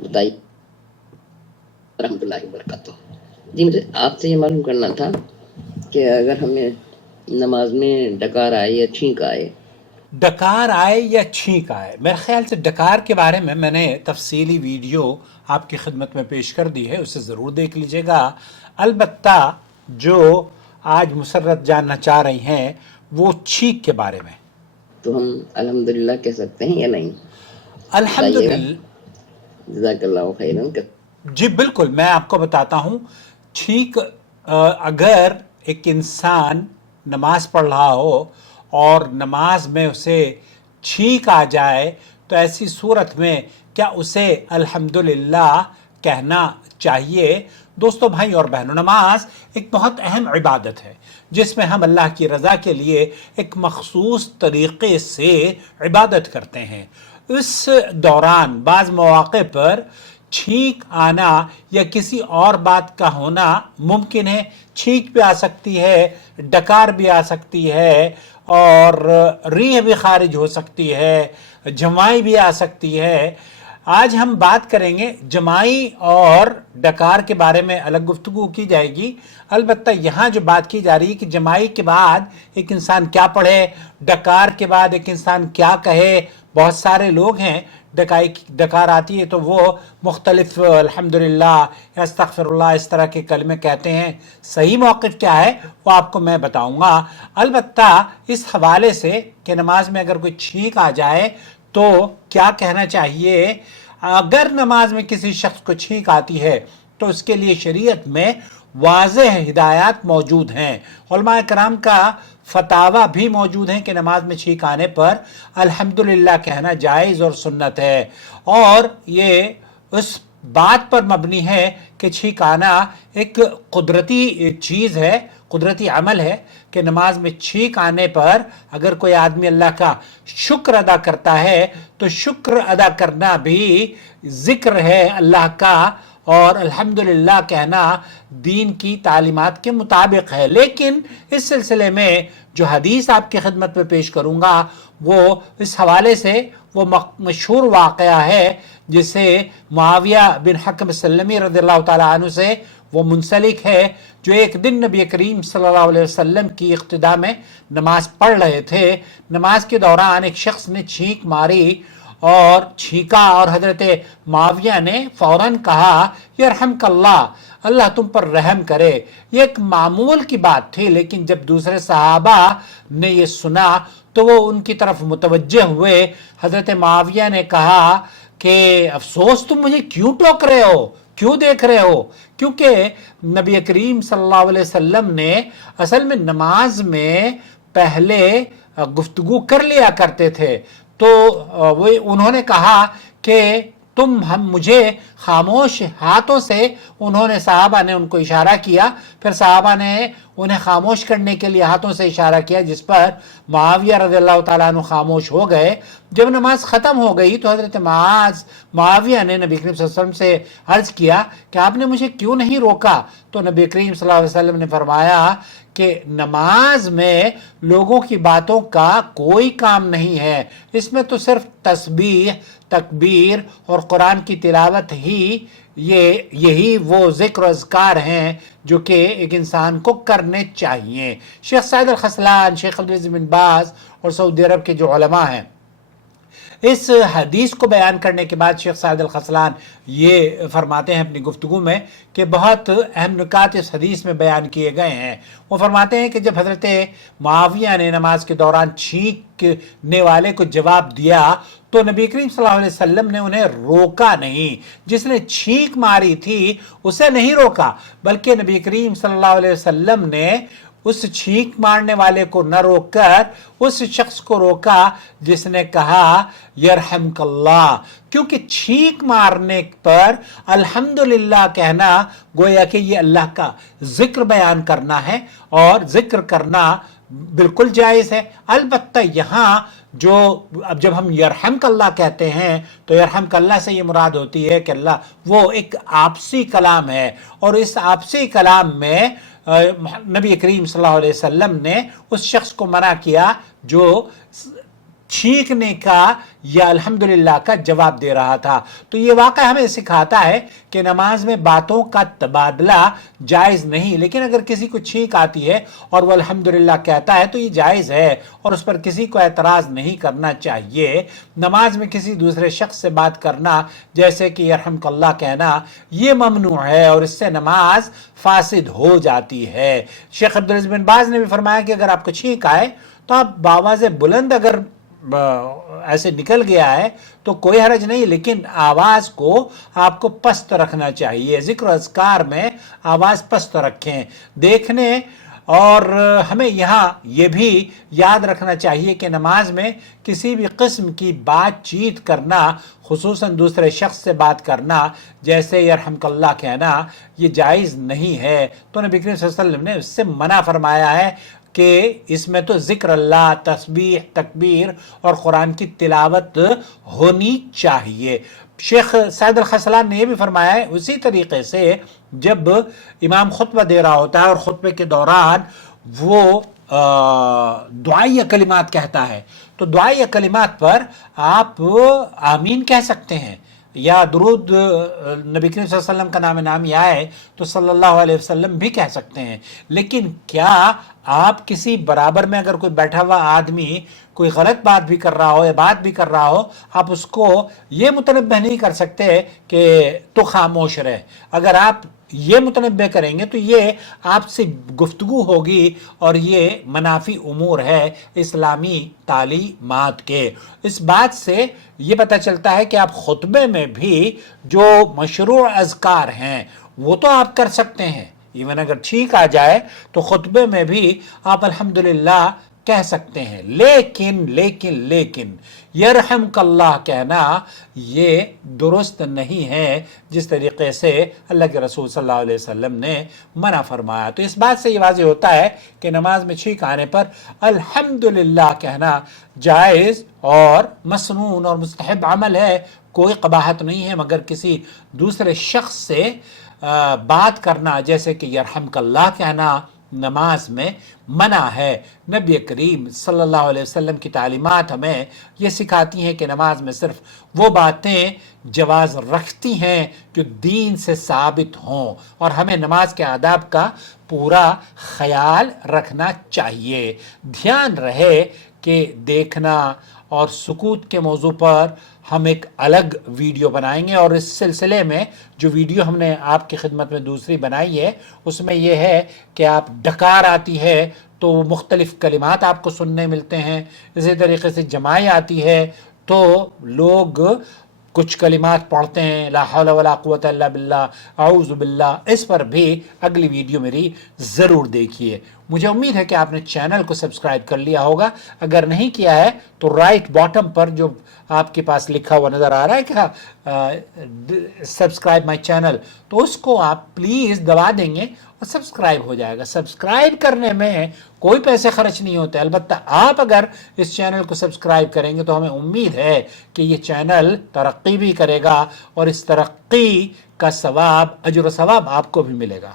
बताइए रहमतुल्लाहि वबरकातुह। जी मुझे आपसे ये मालूम करना था कि अगर हमें नमाज में डकार आए या छींक आए, डकार आए या छींक आए, मेरे ख्याल से डकार के बारे में मैंने तफसीली वीडियो आपकी खिदमत में पेश कर दी है, उसे ज़रूर देख लीजिएगा। अलबत्ता जो आज मुसर्रत जानना चाह रही हैं वो छींक के बारे में। तो हम अल्हम्दुलिल्लाह कह सकते हैं या नहीं? बताइएगा। अल्हम्दुलिल्लाह। जज़ाकल्लाहु खैरन। जी बिल्कुल, मैं आपको बताता हूँ। ठीक, अगर एक इंसान नमाज पढ़ रहा हो और नमाज में उसे छींक आ जाए तो ऐसी सूरत में क्या उसे अल्हम्दुलिल्लाह कहना चाहिए? दोस्तों, भाई और बहनों, नमाज एक बहुत अहम इबादत है जिसमें हम अल्लाह की रज़ा के लिए एक मखसूस तरीक़े से इबादत करते हैं। इस दौरान बाज़ मौक़े पर छींक आना या किसी और बात का होना मुमकिन है। छींक भी आ सकती है, डकार भी आ सकती है, और रीह भी खारिज हो सकती है, जमाई भी आ सकती है। आज हम बात करेंगे जमाई और डकार के बारे में, अलग गुफ्तगू की जाएगी। अलबत्ता यहाँ जो बात की जा रही है कि जमाई के बाद एक इंसान क्या पढ़े, डकार के बाद एक इंसान क्या कहे। बहुत सारे लोग हैं डकार आती है तो वो मुख्तलिफ अल्हम्दुलिल्लाह, अस्तगफिरुल्लाह, इस तरह के कलमे कहते हैं। सही मौक़िफ़ क्या है वो आपको मैं बताऊंगा। अलबत्ता इस हवाले से कि नमाज में अगर कोई छींक आ जाए तो क्या कहना चाहिए। अगर नमाज में किसी शख्स को छींक आती है तो उसके लिए शरीयत में वाज़ेह हिदायत मौजूद हैं। उलमा कराम का फतावा भी मौजूद है कि नमाज में छींक आने पर अल्हम्दुलिल्लाह कहना जायज़ और सुन्नत है, और ये उस बात पर मबनी है कि छींक आना एक कुदरती चीज़ है, कुदरती अमल है कि नमाज में छींक आने पर अगर कोई आदमी अल्लाह का शुक्र अदा करता है तो शुक्र अदा करना भी ज़िक्र है अल्लाह का, और अल्हम्दुलिल्लाह कहना दीन की तालीमात के मुताबिक है। लेकिन इस सिलसिले में जो हदीस आपकी खिदमत में पेश करूँगा वो इस हवाले से वो मशहूर वाक़या है जिसे मुआविया बिन हकम सल्लमी रज़ियल्लाहु ताला अन्हु से वो मुंसलिक है, जो एक दिन नबी करीम सल्लल्लाहु अलैहि वसल्लम की इक़्तिदा में नमाज पढ़ रहे थे। नमाज के दौरान एक शख्स ने छींक मारी और छींका, और हजरत मुआविया ने फौरन कहा यरहमकल्लाह, अल्लाह तुम पर रहम करे। ये एक मामूल की बात थी, लेकिन जब दूसरे सहाबा ने ये सुना तो वो उनकी तरफ मुतवज्जे हुए। हजरत मुआविया ने कहा कि अफसोस, तुम मुझे क्यों टोक रहे हो, क्यों देख रहे हो? क्योंकि नबी करीम सल्लल्लाहु अलैहि वसल्लम ने असल में नमाज में पहले गुफ्तगू कर लिया करते थे। तो वो उन्होंने कहा कि तुम हम मुझे खामोश हाथों से, उन्होंने सहाबा ने उनको इशारा किया, फिर सहाबा ने उन्हें खामोश करने के लिए हाथों से इशारा किया, जिस पर मुआविया रज़ियल्लाहु ताला अन्हु खामोश हो गए। जब नमाज ख़त्म हो गई तो हज़रत मुआविया ने नबी करीम सल्लल्लाहु अलैहि वसल्लम से अर्ज़ किया कि आपने मुझे क्यों नहीं रोका? तो नबी करीम सल्लल्लाहु अलैहि वसल्लम ने फरमाया कि नमाज में लोगों की बातों का कोई काम नहीं है, इसमें तो सिर्फ तस्बीह, तकबीर और कुरान की तिलावत ही यही वो ज़िक्र अज़कार हैं जो कि एक इंसान को करने चाहिए। शेख सईद अल खसलान, शेख अब्दुल अज़ीज़ बिन बाज़ और सऊदी अरब के जो उलमा हैं, इस हदीस को बयान करने के बाद शेख सईद अल खसलान ये फरमाते हैं अपनी गुफ्तगू में कि बहुत अहम नुकात इस हदीस में बयान किए गए हैं। वो फरमाते हैं कि जब हज़रत मुआविया ने नमाज के दौरान छींकने वाले को जवाब दिया तो नबी करीम सल्लल्लाहु अलैहि वसल्लम ने उन्हें रोका नहीं। जिसने छींक मारी थी उसे नहीं रोका, बल्कि नबी करीम सल्लल्लाहु अलैहि वसल्लम ने उस छींक मारने वाले को न रोककर उस शख्स को रोका जिसने कहा यरहमकल्लाह, क्योंकि छींक मारने पर अल्हम्दुलिल्लाह कहना गोया कि ये अल्लाह का जिक्र बयान करना है, और जिक्र करना बिल्कुल जायज़ है। अलबत्ता यहाँ जो अब जब हम यरहमकल्लाह कहते हैं तो यरहमकल्लाह से ये मुराद होती है कि अल्लाह, वो एक आपसी कलाम है, और इस आपसी कलाम में नबी करीम सल्लल्लाहु अलैहि वसल्लम ने उस शख्स को मना किया जो چھینکنے کا یا الحمدللہ کا جواب دے رہا تھا۔ تو یہ واقعہ ہمیں سکھاتا ہے کہ نماز میں باتوں کا تبادلہ جائز نہیں، لیکن اگر کسی کو چھینک آتی ہے اور وہ الحمدللہ کہتا ہے تو یہ جائز ہے اور اس پر کسی کو اعتراض نہیں کرنا چاہیے۔ نماز میں کسی دوسرے شخص سے بات کرنا جیسے کہ یرحمک اللہ کہنا یہ ممنوع ہے اور اس سے نماز فاسد ہو جاتی ہے۔ شیخ عبدالعزیز بن باز نے بھی فرمایا کہ اگر آپ کو چھینک آئے تو آپ بآواز بلند اگر ایسے نکل گیا ہے تو کوئی حرج نہیں، لیکن آواز کو آپ کو پست رکھنا چاہیے۔ ذکر و اذکار میں آواز پست رکھیں۔ دیکھنے اور ہمیں یہاں یہ بھی یاد رکھنا چاہیے کہ نماز میں کسی بھی قسم کی بات چیت کرنا، خصوصاً دوسرے شخص سے بات کرنا جیسے یرحمک اللہ کہنا، یہ جائز نہیں ہے۔ تو نبی کریم صلی اللہ علیہ وسلم نے اس سے منع فرمایا ہے کہ اس میں تو ذکر اللہ، تسبیح، تکبیر اور قرآن کی تلاوت ہونی چاہیے۔ شیخ سعد الخسلان نے یہ بھی فرمایا ہے اسی طریقے سے جب امام خطبہ دے رہا ہوتا ہے اور خطبے کے دوران وہ دعائیہ کلمات کہتا ہے تو دعائیہ کلمات پر آپ آمین کہہ سکتے ہیں یا درود نبی کریم صلی اللہ علیہ وسلم کا نام نامی آئے تو صلی اللہ علیہ وسلم بھی کہہ سکتے ہیں، لیکن کیا آپ کسی برابر میں اگر کوئی بیٹھا ہوا آدمی کوئی غلط بات بھی کر رہا ہو یا بات بھی کر رہا ہو آپ اس کو یہ متنبہ نہیں کر سکتے کہ تو خاموش رہے؟ اگر آپ یہ متنبہ کریں گے تو یہ آپ سے گفتگو ہوگی اور یہ منافی امور ہے اسلامی تعلیمات کے۔ اس بات سے یہ پتہ چلتا ہے کہ آپ خطبے میں بھی جو مشروع اذکار ہیں وہ تو آپ کر سکتے ہیں، ایون اگر چھینک آ جائے تو خطبے میں بھی آپ الحمدللہ کہہ سکتے ہیں، لیکن یرحمک اللہ کہنا یہ درست نہیں ہے جس طریقے سے اللہ کے رسول صلی اللہ علیہ وسلم نے منع فرمایا۔ تو اس بات سے یہ واضح ہوتا ہے کہ نماز میں چھینک آنے پر الحمدللہ کہنا جائز اور مسنون اور مستحب عمل ہے، کوئی قباحت نہیں ہے، مگر کسی دوسرے شخص سے بات کرنا جیسے کہ یرحمک اللہ کہنا نماز میں منع ہے۔ نبی کریم صلی اللہ علیہ وسلم کی تعلیمات ہمیں یہ سکھاتی ہیں کہ نماز میں صرف وہ باتیں جواز رکھتی ہیں جو دین سے ثابت ہوں اور ہمیں نماز کے آداب کا پورا خیال رکھنا چاہیے۔ دھیان رہے کہ دیکھنا اور سکوت کے موضوع پر ہم ایک الگ ویڈیو بنائیں گے، اور اس سلسلے میں جو ویڈیو ہم نے آپ کی خدمت میں دوسری بنائی ہے اس میں یہ ہے کہ آپ ڈکار آتی ہے تو مختلف کلمات آپ کو سننے ملتے ہیں، اسی طریقے سے جماعی آتی ہے تو لوگ کچھ کلمات پڑھتے ہیں، لا حول ولا قوت الا باللہ، اعوذ باللہ، اس پر بھی اگلی ویڈیو میری ضرور دیکھیے۔ مجھے امید ہے کہ آپ نے چینل کو سبسکرائب کر لیا ہوگا، اگر نہیں کیا ہے تو رائٹ باٹم پر جو آپ کے پاس لکھا ہوا نظر آ رہا ہے کہ سبسکرائب مائی چینل، تو اس کو آپ پلیز دبا دیں گے اور سبسکرائب ہو جائے گا۔ سبسکرائب کرنے میں کوئی پیسے خرچ نہیں ہوتے، البتہ آپ اگر اس چینل کو سبسکرائب کریں گے تو ہمیں امید ہے کہ یہ چینل ترقی بھی کرے گا اور اس ترقی کا ثواب، اجر و ثواب آپ کو بھی ملے گا۔